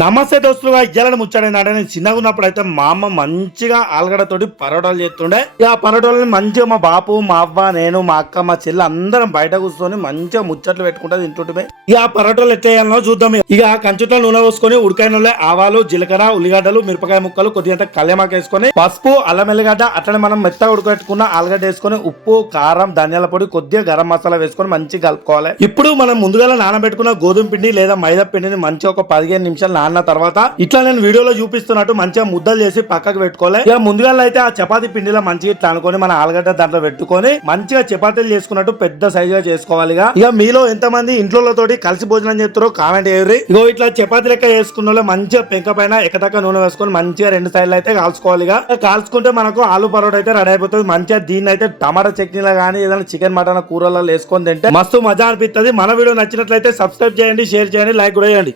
నమస్తే దోస్తులుగా ఇయ్యాలని ముచ్చాడేనాడే నేను చిన్నగా ఉన్నప్పుడు అయితే మా అమ్మ మంచిగా ఆలుగడ్డతోటి పరోటాలు చేస్తుండే. ఇక ఆ పరోటాలని మంచిగా మా బాపు మా అవ్వ నేను మా అక్క మా చెల్లి అందరం బయట కూర్చొని మంచిగా ముచ్చట్లు పెట్టుకుంటా తింటుంటే ఇక ఆ పరోటాలు ఎట్లా వేయాలనో చూద్దాం. ఇక కంచుట్లో నూనె పోసుకొని ఉడికాయనలో ఆవాలు జీలకర్ర ఉల్లిగడ్డలు మిరపకాయ ముక్కలు కొద్దిగా కళ్యామాకు వేసుకొని పసుపు అల్లం ఎల్లిగడ్డ అట్లనే మనం మెత్తగా ఉడకబెట్టుకున్న ఆలుగడ్డ వేసుకొని ఉప్పు కారం ధనియాల పొడి కొద్దిగా గరం మసాలా వేసుకొని మంచిగా కలుపుకోవాలి. ఇప్పుడు మనం ముందుగా నానబెట్టుకున్న గోధుమ పిండి లేదా మైదా పిండిని మంచిగా ఒక 15 నిమిషాలు నాన్న తర్వాత ఇట్లా నేను వీడియోలో చూపిస్తున్నట్టు మంచిగా ముద్దలు చేసి పక్కకు పెట్టుకోవాలి. ఇక ముందుగా అయితే ఆ చపాతీ పిండిలో మంచిగా ఇట్లా అనుకొని మన ఆలుగడ్డ దాంట్లో పెట్టుకొని మంచిగా చపాతీలు చేసుకున్నట్టు పెద్ద సైజుగా చేసుకోవాలి. ఇక మీలో ఎంతమంది ఇంట్లో తోటి కలిసి భోజనం చేస్తారో కామెంట్ చేయరు. ఇగో ఇట్లా చపాతీ లెక్క చేసుకున్న మంచిగా పెంక పైన ఎక్కడక్క నూనె వేసుకొని మంచిగా 2 సైడ్లు అయితే కాల్చుకోవాలి. కాల్చుకుంటే మనకు ఆలు పరోటా అయితే రెడీ అయిపోతుంది. మంచిగా దీన్ని అయితే టమాటా చట్నీలో కానీ ఏదైనా చికెన్ మటన్ కూరలలో వేసుకొని తింటే మస్తు మజా అనిపిస్తుంది. మన వీడియో నచ్చినట్లయితే సబ్స్క్రైబ్ చేయండి, షేర్ చేయండి, లైక్ కూడా చేయండి.